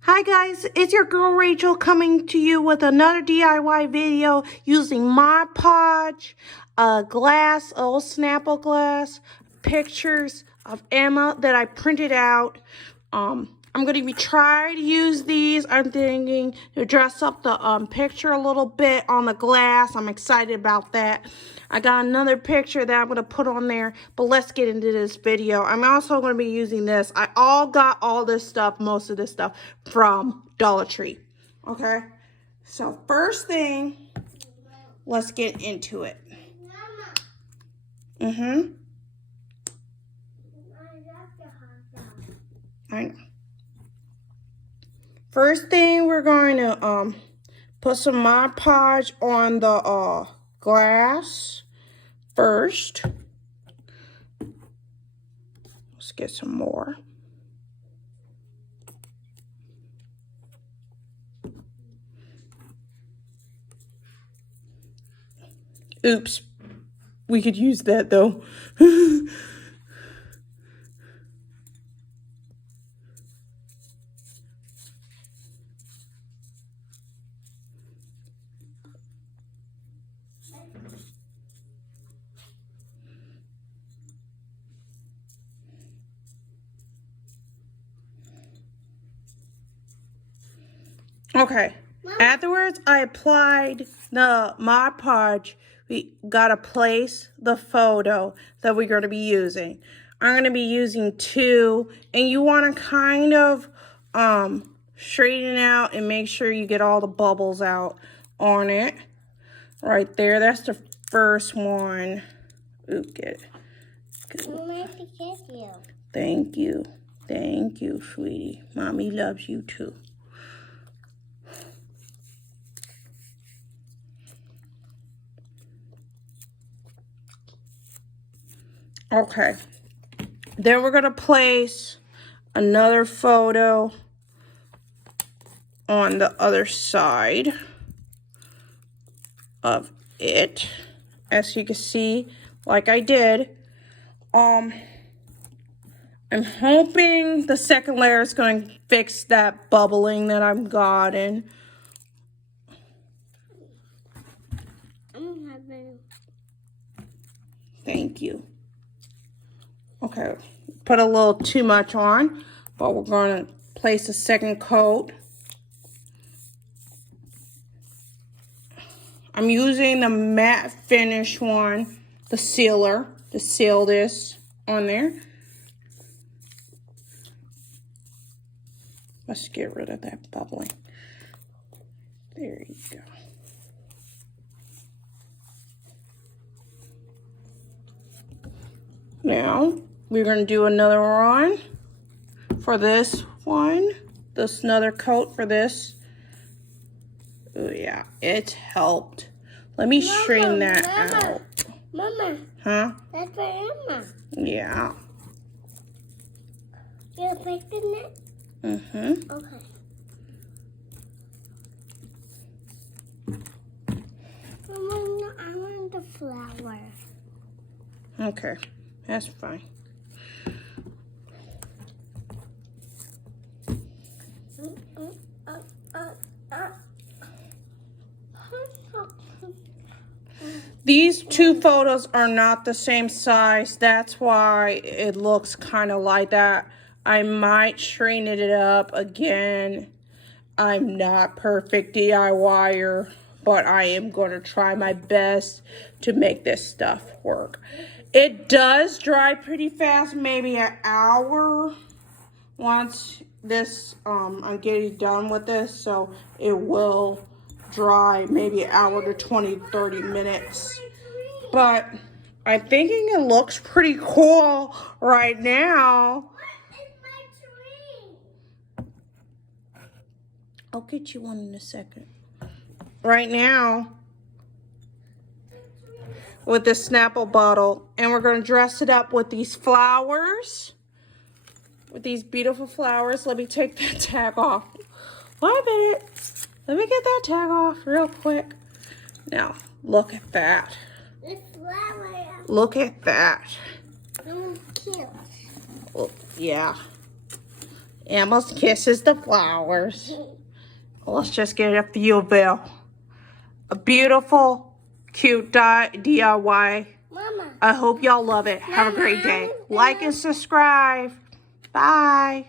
Hi guys, it's your girl Rachel coming to you with another DIY video using my Podge, a old Snapple glass, pictures of Emma that I printed out. I'm going to be trying to use these. I'm thinking to dress up the picture a little bit on the glass. I'm excited about that. I got another picture that I'm going to put on there, but let's get into this video. I'm also going to be using this. I got all this stuff, most of this stuff, from Dollar Tree. Okay? So first thing, let's get into it. I know. First thing, we're going to put some Mod Podge on the glass first. Let's get some more. Oops. We could use that though. Okay. Afterwards, I applied the Mod Podge. We gotta place the photo that we're going to be using. I'm going to be using two, and you want to kind of straighten out and make sure you get all the bubbles out on it. Right there. That's the first one. Ooh, get it. Thank you. Thank you, sweetie. Mommy loves you too. Okay. Then we're going to place another photo on the other side of it. As you can see, like I did. I'm hoping the second layer is going to fix that bubbling that I've gotten. Thank you. Okay, put a little too much on, but we're going to place a second coat. I'm using the matte finish one, the sealer, to seal this on there. Let's get rid of that bubbling. There you go. Now, we're going to do another one for this one. This another coat for this. Oh, yeah, it helped. Let me straighten that out. Mama. Huh? That's for Emma. Yeah. You're picking it? Mm-hmm. Okay. Mama, I want the flower. Okay, that's fine. These two photos are not the same size. That's why it looks kind of like that. I might straighten it up again. I'm not perfect DIYer, but I am going to try my best to make this stuff work. It does dry pretty fast, maybe an hour once this, I'm getting done with this, so it will dry maybe an hour to 20-30 minutes. But I'm thinking it looks pretty cool right now. I'll get you one in a second. Right now, with this Snapple bottle, and we're going to dress it up with these flowers. With these beautiful flowers. Let me take that tag off. Wait a minute. Let me get that tag off real quick. Now, look at that. Look at that. Cute. Oh, yeah. Emma's kisses the flowers. Let's just get a few of them. A beautiful, cute DIY. Mama. I hope y'all love it. Have a great day. Like and subscribe. Bye.